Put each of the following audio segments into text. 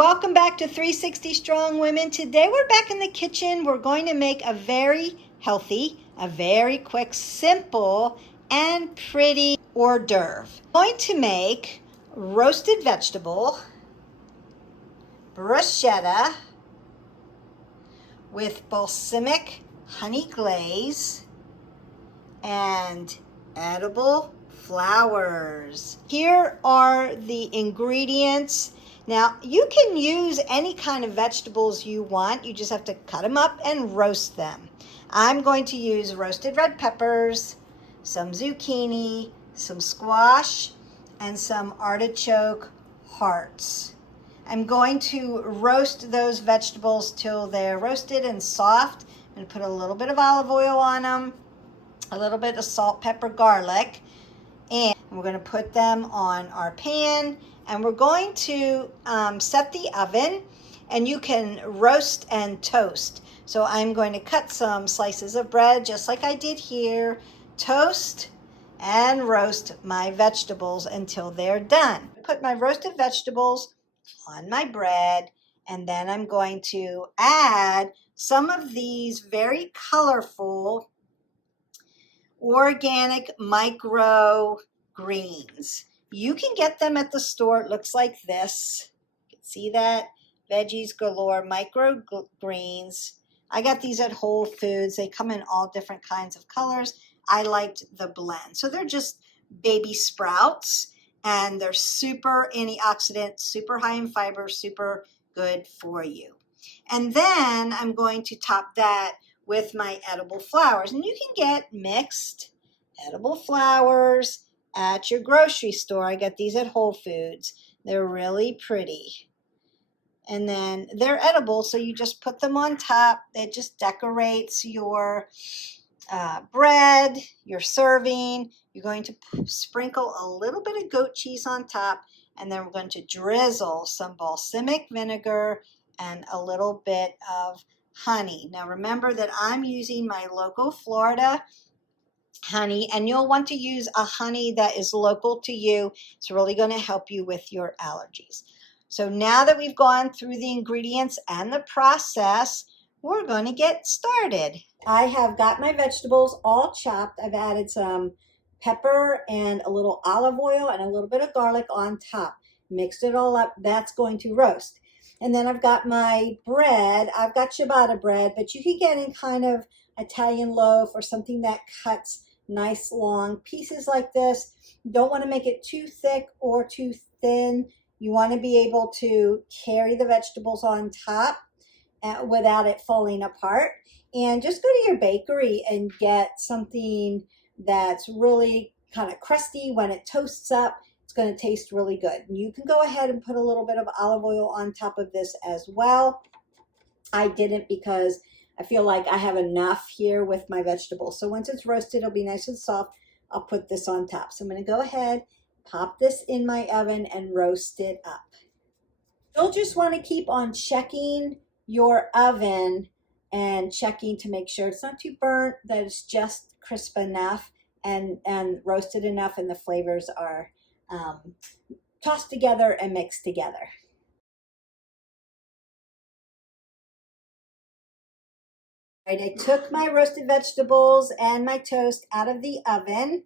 Welcome back to 360 Strong Women. Today we're back in the kitchen. We're going to make a very healthy, a very quick, simple, and pretty hors d'oeuvre. I'm going to make roasted vegetable, bruschetta, with balsamic honey glaze and edible flowers. Here are the ingredients. Now, you can use any kind of vegetables you want. You just have to cut them up and roast them. I'm going to use roasted red peppers, some zucchini, some squash, and some artichoke hearts. I'm going to roast those vegetables till they're roasted and soft. I'm going to put a little bit of olive oil on them, a little bit of salt, pepper, garlic, and we're going to put them on our pan, and we're going to set the oven, and you can roast and toast. So I'm going to cut some slices of bread just like I did here, toast and roast my vegetables until they're done. Put my roasted vegetables on my bread, and then I'm going to add some of these very colorful organic micro greens. You can get them at the store. It looks like this. You can see that. Veggies galore, micro greens. I got these at Whole Foods. They come in all different kinds of colors. I liked the blend. So they're just baby sprouts, and they're super antioxidant, super high in fiber, super good for you. And then I'm going to top that with my edible flowers. And you can get mixed edible flowers at your grocery store. I got these at Whole Foods. They're really pretty. And then they're edible, so you just put them on top. It just decorates your bread, your serving. You're going to sprinkle a little bit of goat cheese on top, and then we're going to drizzle some balsamic vinegar and a little bit of honey. Now remember that I'm using my local Florida honey, and you'll want to use a honey that is local to you. It's really going to help you with your allergies. So now that we've gone through the ingredients and the process, we're going to get started. I have got my vegetables all chopped. I've added some pepper and a little olive oil and a little bit of garlic on top. Mixed it all up. That's going to roast. And then I've got my bread. I've got ciabatta bread, but you can get in kind of Italian loaf or something that cuts nice long pieces like this. You don't want to make it too thick or too thin. You want to be able to carry the vegetables on top without it falling apart. And just go to your bakery and get something that's really kind of crusty. When it toasts up, it's going to taste really good. You can go ahead and put a little bit of olive oil on top of this as well. I didn't because I feel like I have enough here with my vegetables. So once it's roasted, it'll be nice and soft. I'll put this on top. So I'm going to go ahead, pop this in my oven and roast it up. You'll just want to keep on checking your oven and checking to make sure it's not too burnt, that it's just crisp enough and roasted enough, and the flavors are tossed together and mixed together. Right, I took my roasted vegetables and my toast out of the oven,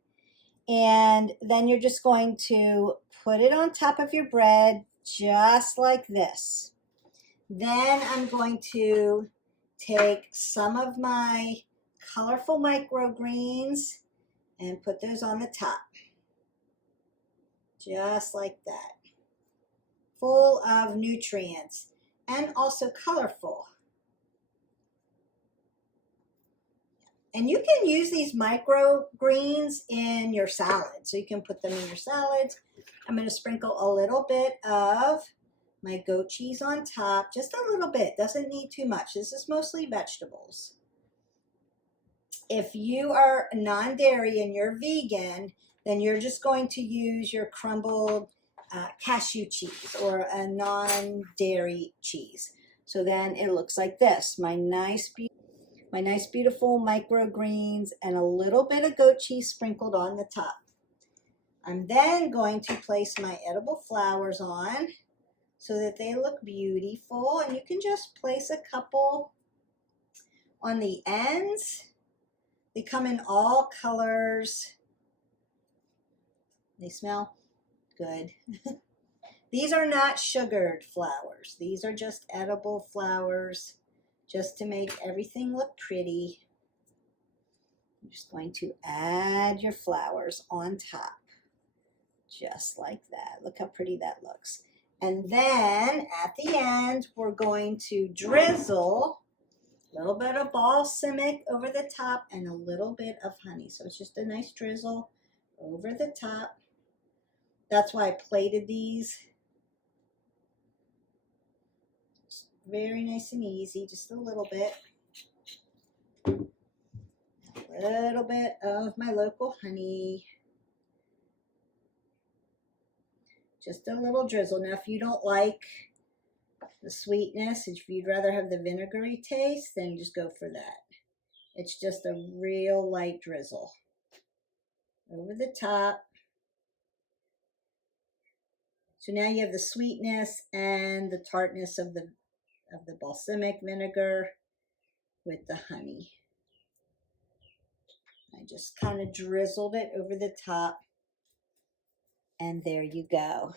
and then you're just going to put it on top of your bread just like this. Then I'm going to take some of my colorful microgreens and put those on the top. Just like that. Full of nutrients and also colorful. And you can use these microgreens in your salad. So you can put them in your salads. I'm going to sprinkle a little bit of my goat cheese on top. Just a little bit. Doesn't need too much. This is mostly vegetables. If you are non-dairy and you're vegan, then you're just going to use your crumbled cashew cheese or a non-dairy cheese. So then it looks like this. My nice beautiful microgreens and a little bit of goat cheese sprinkled on the top. I'm then going to place my edible flowers on. so that they look beautiful. And you can just place a couple on the ends. They come in all colors. They smell good. These are not sugared flowers. These are just edible flowers, just to make everything look pretty. I'm just going to add your flowers on top, just like that. Look how pretty that looks. And then at the end, we're going to drizzle a little bit of balsamic over the top and a little bit of honey. So it's just a nice drizzle over the top. That's why I plated these. Very nice and easy, just a little bit. A little bit of my local honey. Just a little drizzle. Now, if you don't like the sweetness, if you'd rather have the vinegary taste, then just go for that. It's just a real light drizzle over the top. So now you have the sweetness and the tartness of the balsamic vinegar with the honey. I just kind of drizzled it over the top, and there you go.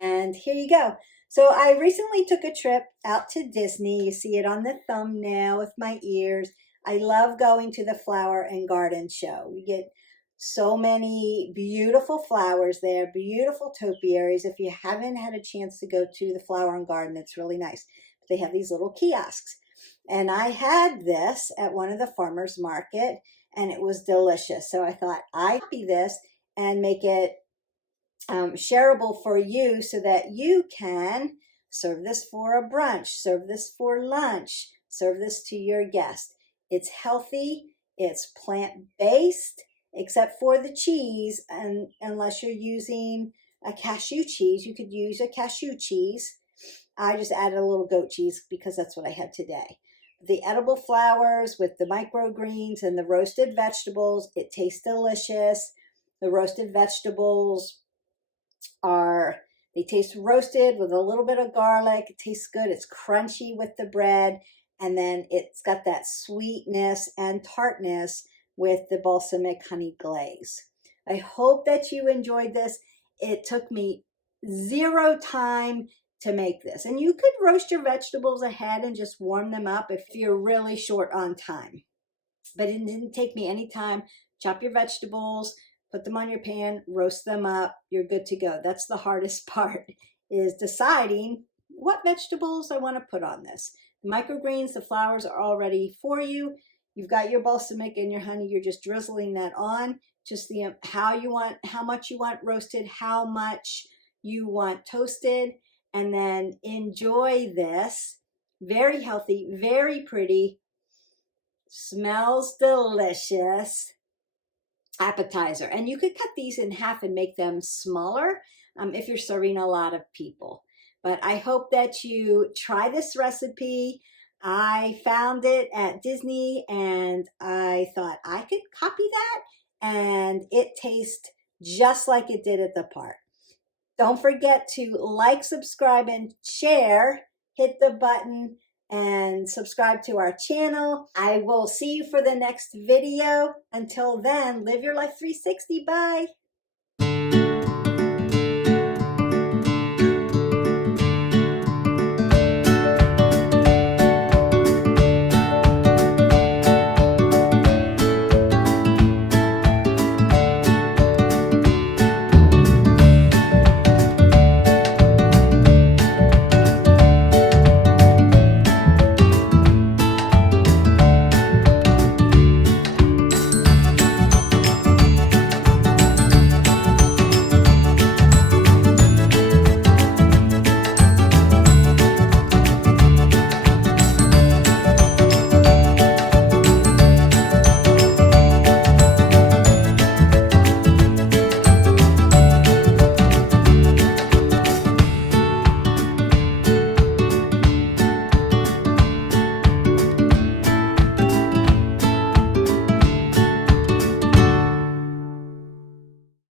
And here you go. So I recently took a trip out to Disney. You see it on the thumbnail with my ears. I love going to the flower and garden show. We get so many beautiful flowers there, beautiful topiaries. If you haven't had a chance to go to the flower and garden, it's really nice. They have these little kiosks. And I had this at one of the farmers market, and it was delicious. So I thought I'd copy this and make it shareable for you so that you can serve this for a brunch, serve this for lunch, serve this to your guest. It's healthy, it's plant-based, except for the cheese, and unless you're using a cashew cheese, you could use a cashew cheese. I just added a little goat cheese because that's what I had today. The edible flowers with the microgreens and the roasted vegetables, it tastes delicious. The roasted vegetables they taste roasted with a little bit of garlic. It tastes good. It's crunchy with the bread. And then it's got that sweetness and tartness with the balsamic honey glaze. I hope that you enjoyed this. It took me 0 time to make this. And you could roast your vegetables ahead and just warm them up if you're really short on time. But it didn't take me any time. Chop your vegetables, put them on your pan, roast them up, you're good to go. That's the hardest part, is deciding what vegetables I want to put on this. The microgreens, the flowers are all ready for you. You've got your balsamic and your honey, you're just drizzling that on. Just how much you want roasted, how much you want toasted, and then enjoy this. Very healthy, very pretty, smells delicious appetizer. And you could cut these in half and make them smaller if you're serving a lot of people. But I hope that you try this recipe. I found it at Disney and I thought I could copy that, and it tastes just like it did at the park. Don't forget to like, subscribe, and share. Hit the button and subscribe to our channel. I will see you for the next video. Until then, live your life 360. Bye.